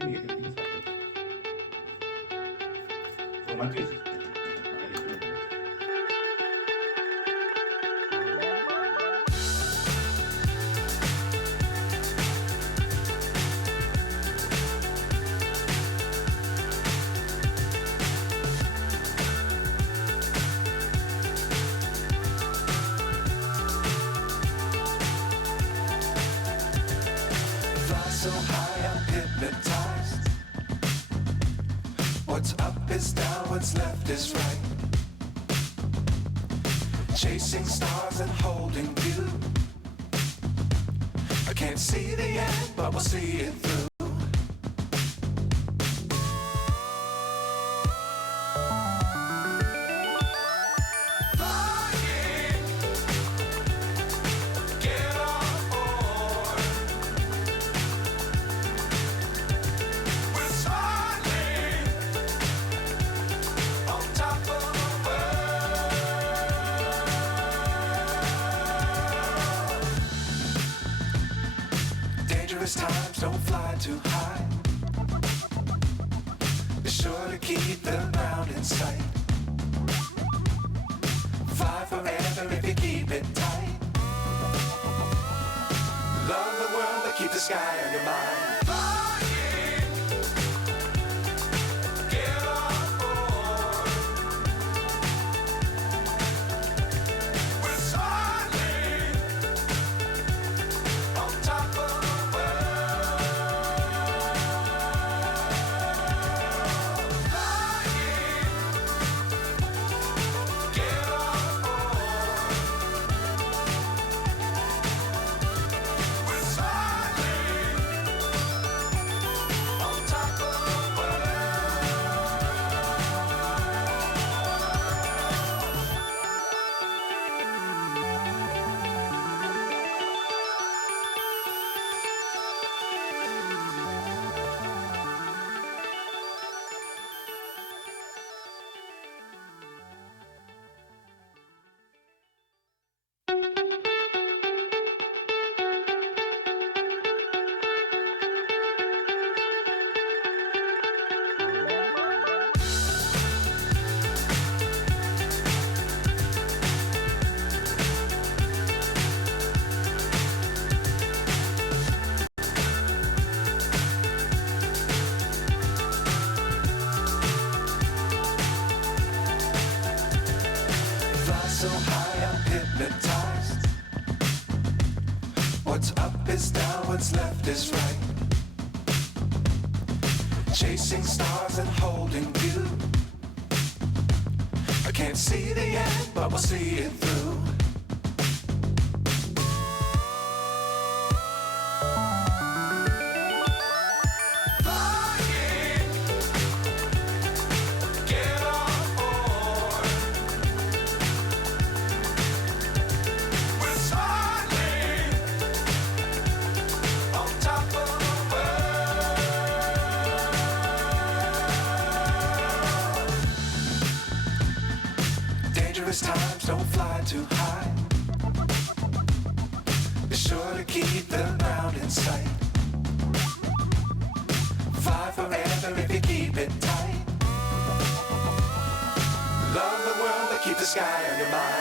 Maybe you can use that one. So my juice. So high I'm hypnotized. What's up is down, what's left is right. Chasing stars and holding you. I can't see the end, but we'll see it through. Times don't fly too high. Be sure to keep the ground in sight. Fly forever if you keep it tight. Love the world but keep the sky on your mind. So high I'm hypnotized. What's up is down, what's left is right. Chasing stars and holding you. I can't see the end, but we'll see it through. Times don't fly too high. Be sure to keep the ground in sight. Fly forever if you keep it tight. Love the world but keep the sky on your mind.